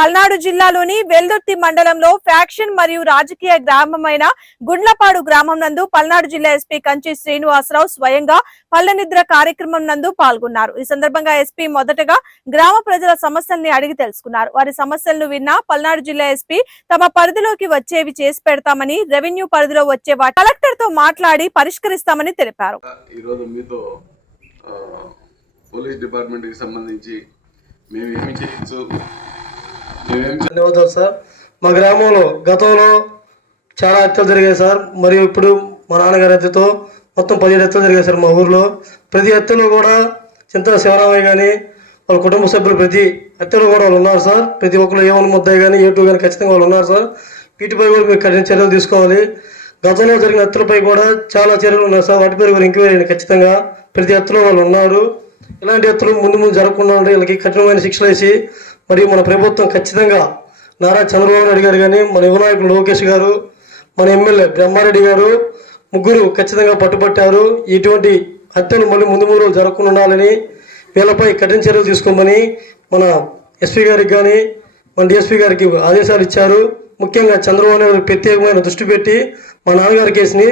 పల్నాడు జిల్లాలోని వెల్దుర్తి మండలంలో ఫ్యాక్షన్ మరియు రాజకీయ గ్రామమైన గుండ్లపాడు గ్రామం నందు పల్నాడు జిల్లా ఎస్పీ కంచి శ్రీనివాసరావు స్వయంగా పల్లెనిద్ర కార్యక్రమం నందు పాల్గొన్నారు. ఈ సందర్భంగా ఎస్పీ మొదటగా గ్రామ ప్రజల సమస్యల్ని అడిగి తెలుసుకున్నారు. వారి సమస్యలను విన్న పల్నాడు జిల్లా ఎస్పీ తమ పరిధిలోకి వచ్చేవి చేసి పెడతామని, రెవెన్యూ పరిధిలో వచ్చే వాటి కలెక్టర్ తో మాట్లాడి పరిష్కరిస్తామని తెలిపారు. పోలీస్ డిపార్ట్మెంట్ కి సంబంధించి మేము ఏమి చేయొచ్చు? ధన్యవాదాలు సార్. మా గ్రామంలో గతంలో చాలా హత్యలు జరిగాయి సార్. మరియు ఇప్పుడు మా నాన్నగారి హత్యతో మొత్తం 17 హత్యలు జరిగాయి సార్ మా ఊర్లో. ప్రతి హత్యలో కూడా చింతల శివరామయ్య కానీ వాళ్ళ కుటుంబ సభ్యులు ప్రతి హత్యలో కూడా వాళ్ళు ఉన్నారు సార్. ప్రతి ఒక్కరు A1 ముద్దాయి కానీ A2 కానీ ఖచ్చితంగా వాళ్ళు ఉన్నారు సార్. వీటిపై కూడా మీరు కఠిన చర్యలు తీసుకోవాలి. గతంలో జరిగిన హత్యలపై కూడా చాలా చర్యలు ఉన్నాయి సార్. వాటిపై కూడా ఎంక్వైరీ ఖచ్చితంగా ప్రతి హత్యలో వాళ్ళు ఉన్నారు. ఇలాంటి హత్యలు ముందు జరగకుండా ఉంటే వీళ్ళకి కఠినమైన శిక్షలు వేసి, మరియు మన ప్రభుత్వం ఖచ్చితంగా నారా చంద్రబాబు నాయుడు గారు కానీ, మన యువ నాయకులు లోకేష్ గారు, మన ఎమ్మెల్యే బ్రహ్మారెడ్డి గారు ముగ్గురు ఖచ్చితంగా పట్టుబట్టారు. ఇటువంటి హత్యలు మళ్ళీ ముందు జరగకుండా ఉండాలని, వీళ్ళపై కఠిన చర్యలు తీసుకోమని మన ఎస్పీ గారికి కానీ మన డిఎస్పీ గారికి ఆదేశాలు ఇచ్చారు. ముఖ్యంగా చంద్రబాబు నాయుడు ప్రత్యేకమైన దృష్టి పెట్టి మా నాన్నగారి కేసుని